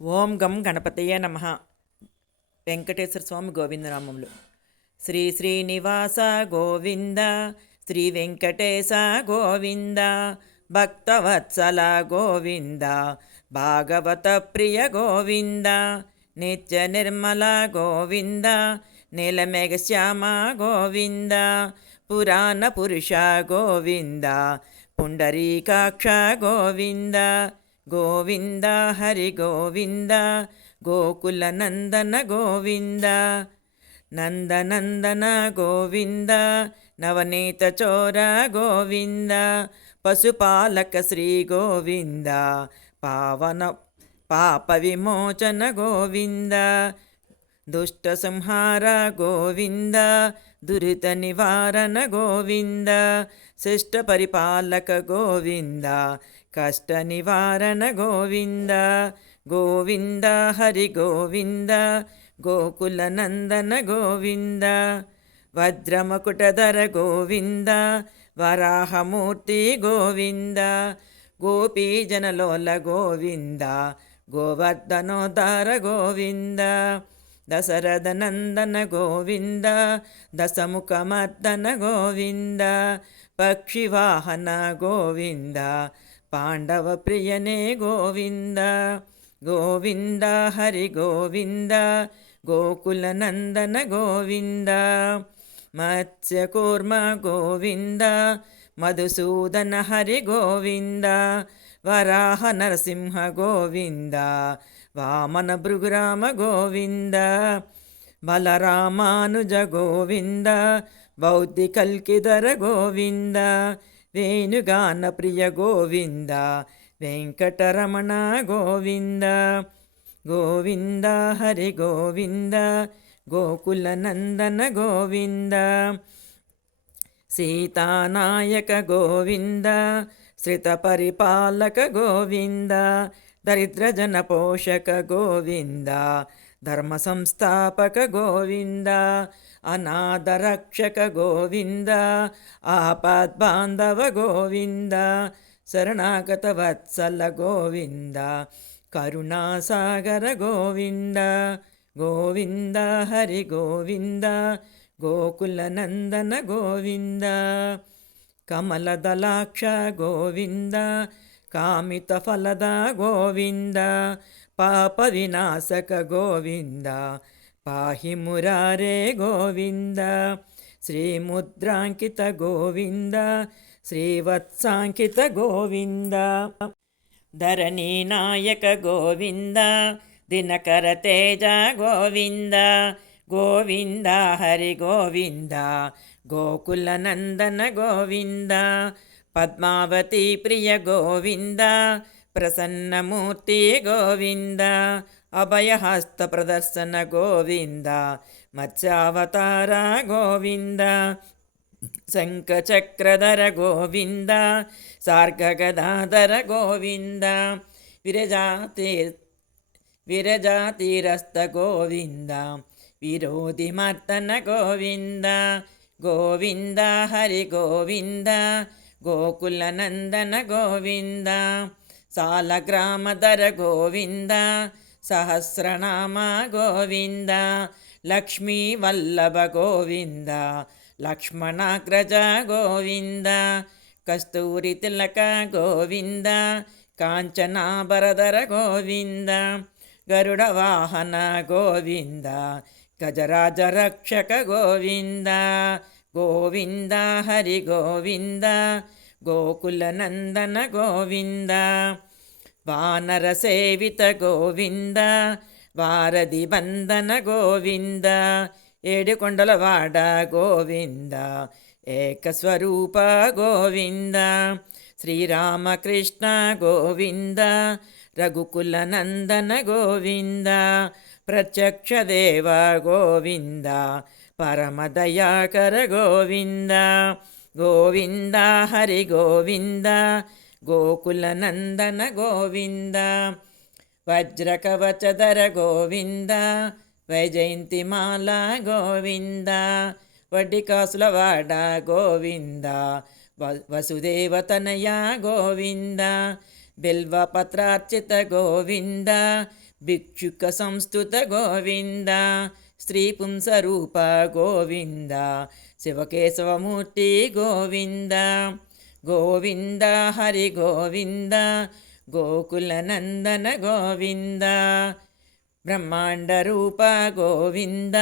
ఓం గం గణపతయే నమః. వెంకటేశ్వర స్వామి గోవిందనామములు. శ్రీ శ్రీనివాస గోవింద, శ్రీ వెంకటేశ గోవింద, భక్తవత్సల గోవింద, భాగవత ప్రియ గోవింద, నిత్య నిర్మల గోవింద, నీలమేఘ శ్యామ గోవింద, పురాణ పురుష గోవింద, పుండరీకాక్ష గోవింద, గోవింద హరి గోవింద, గోకుల నందన గోవింద, నందనందన గోవింద, నవనీత చోర గోవింద, పశుపాలక శ్రీ గోవింద, పావన పాప విమోచన గోవింద, దుష్ట సంహార గోవింద, దురిత నివారణ గోవింద, శిష్ట పరిపాలక గోవింద, కష్ట నివారణ గోవింద, గోవింద హరి గోవింద, గోకుల నందన గోవింద, వజ్రమకుటధర గోవింద, వరాహమూర్తి గోవింద, గోపీజనలోల గోవింద, గోవర్ధనోద్ధార గోవింద, దశరథ నందన గోవింద, దశముఖమర్దన గోవింద, పక్షివాహన గోవింద, పాండవ ప్రియనే గోవింద, గోవింద హరి గోవింద, గోకుల నందన గోవింద, మత్స్యకూర్మ గోవింద, మధుసూదన హరి గోవింద, వరాహ నరసింహ గోవింద, వామన భృగురామ గోవింద, బలరామానుజ గోవింద, బౌద్ధి కల్కిధర గోవింద, వేణుగాన ప్రియ గోవింద, వెంకటరమణ గోవింద, గోవింద హరి గోవింద, గోకుల నందన గోవింద, సీతానాయక గోవింద, శ్రిత పరిపాలక గోవింద, దరిద్రజన పోషక గోవింద, ధర్మ సంస్థాపక గోవింద, అనాథ రక్షక గోవింద, ఆపద్బాంధవ గోవింద, శరణాగత వత్సల గోవింద, కరుణాసాగర గోవింద, గోవింద హరి గోవింద, గోకుల నందన గోవింద, కమలదలాక్ష గోవింద, కామిత ఫలద గోవింద, పాప వినాశక గోవింద, పాహి మురారే గోవింద, శ్రీముద్రాంకిత గోవింద, శ్రీవత్సాంకిత గోవింద, ధరణీ నాయక గోవింద, దినకర తేజ గోవింద, గోవింద హరి గోవింద, గోకుల నందన గోవింద, పద్మావతి ప్రియ గోవింద, ప్రసన్నమూర్తి గోవింద, అభయహస్త ప్రదర్శన గోవింద, మత్స్యావతార గోవింద, శంఖచక్రధర గోవింద, సార్గగదాధర గోవింద, విరజాతీరస్థ గోవింద, విరోధిమర్దన గోవింద, గోవింద హరి గోవింద, గోకుల నందన గోవింద, సాలగ్రామధర గోవింద, సహస్రనామ గోవింద, లక్ష్మీ వల్లభ గోవింద, లక్ష్మణాగ్రజ గోవింద, కస్తూరి తిలక గోవింద, కాంచనాభరధర గోవింద, గరుడ వాహన గోవింద, గజరాజ రక్షక గోవింద, గోవింద హరి గోవింద, గోకుల నందన గోవింద, వానర సేవిత గోవింద, వారధి బంధన గోవింద, ఏడుకొండలవాడ గోవింద, ఏకస్వరూప గోవింద, శ్రీరామకృష్ణ గోవింద, రఘుకుల నందన గోవింద, ప్రత్యక్ష దేవ గోవింద, పరమదయాకర గోవింద, గోవింద హరి గోవింద, గోకుల నందన గోవింద, వజ్రకవచధర గోవింద, వైజయంతిమాల గోవింద, వడ్డీ కాసులవాడ గోవింద, వసుదేవతనయ గోవింద, బిల్వపత్రార్చిత గోవింద, ಭಿಕ್ಷುಕ ಸಂಸ್ತುತ ಗೋವಿಂದ ಸ್ತ್ರೀ ಪುಂಸರೂಪ ಗೋವಿಂದ ಶಿವಕೇಶವಮೂರ್ತಿ ಗೋವಿಂದ ಗೋವಿಂದ ಹರಿ ಗೋವಿಂದ ಗೋಕುಲ ನಂದನ ಗೋವಿಂದ ಬ್ರಹ್ಮಾಂಡ ರೂಪ ಗೋವಿಂದ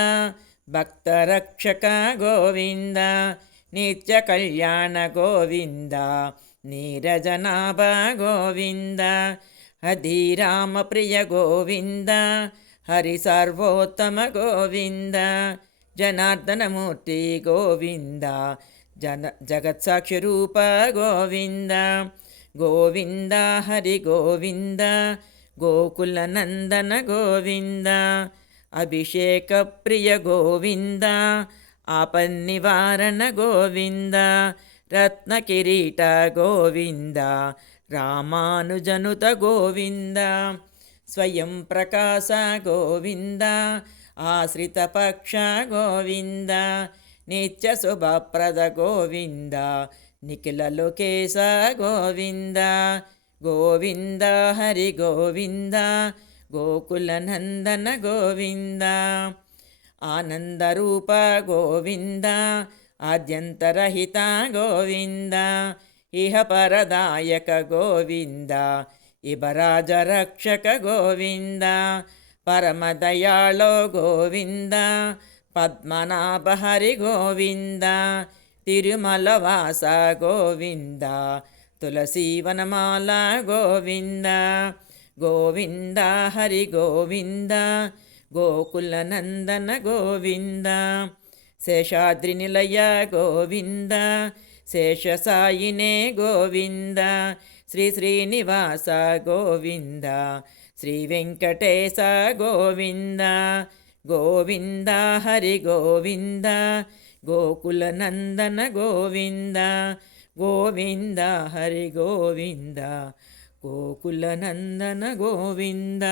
ಭಕ್ತ ರಕ್ಷಕ ಗೋವಿಂದ ನಿತ್ಯ ಕಲ್ಯಾಣ ಗೋವಿಂದ ನೀರಜನಾಭ ಗೋವಿಂದ ಹದಿರಾಮ ಪ್ರಿಯ ಗೋವಿಂದ ಹರಿ ಸರ್ವೋತ್ತಮ ಗೋವಿಂದ ಜನಾರ್ದನ ಮೂರ್ತಿ ಗೋವಿಂದ ಜಗತ್ಸಾಕ್ಷಿ ರೂಪ ಗೋವಿಂದ ಗೋವಿಂದ ಹರಿ ಗೋವಿಂದ ಗೋಕುಲ ನಂದನ ಗೋವಿಂದ ಅಭಿಷೇಕ ಪ್ರಿಯ ಗೋವಿಂದ ಆಪನ್ನಿವಾರಣ ಗೋವಿಂದ ರತ್ನ ಕಿರೀಟ ಗೋವಿಂದ ರಾಮಾನುಜನುತ ಗೋವಿಂದ ಸ್ವಯಂ ಪ್ರಕಾಶ ಗೋವಿಂದ ಆಶ್ರಿತ ಪಕ್ಷ ಗೋವಿಂದ ನಿತ್ಯ ಶುಭಪ್ರದ ಗೋವಿಂದ ನಿಖಿಲ ಲೋಕೇಶ ಗೋವಿಂದ ಗೋವಿಂದ ಹರಿ ಗೋವಿಂದ ಗೋಕುಲ ನಂದನ ಗೋವಿಂದ ಆನಂದ ರೂಪ ಗೋವಿಂದ ಆದ್ಯಂತರಹಿತ ಗೋವಿಂದ ಇಹ ಪರದಾಯಕ ಗೋವಿಂದ ಇಬರಾಜ ರಕ್ಷಕ ಗೋವಿಂದ ಪರಮ ದಯಾಳೋ ಗೋವಿಂದ ಪದ್ಮನಾಭ ಹರಿ ಗೋವಿಂದ ತಿರುಮಲ ವಾಸ ಗೋವಿಂದ ತುಳಸೀವನಮಾಲ ಗೋವಿಂದ ಗೋವಿಂದ ಹರಿ ಗೋವಿಂದ ಗೋಕುಲ ನಂದನ ಗೋವಿಂದ ಶೇಷಾದ್ರಿ ನಿಲಯ ಗೋವಿಂದ ಶೇಷಸಾಯಿನೇ ಗೋವಿಂದ ಶ್ರೀ ಶ್ರೀನಿವಾಸ ಗೋವಿಂದ ಶ್ರೀ ವೆಂಕಟೇಶ ಗೋವಿಂದ ಗೋವಿಂದ ಹರಿ ಗೋವಿಂದ ಗೋಕುಲ ನಂದನ ಗೋವಿಂದ ಗೋವಿಂದ ಹರಿ ಗೋವಿಂದ ಗೋಕುಲ ನಂದನ ಗೋವಿಂದ.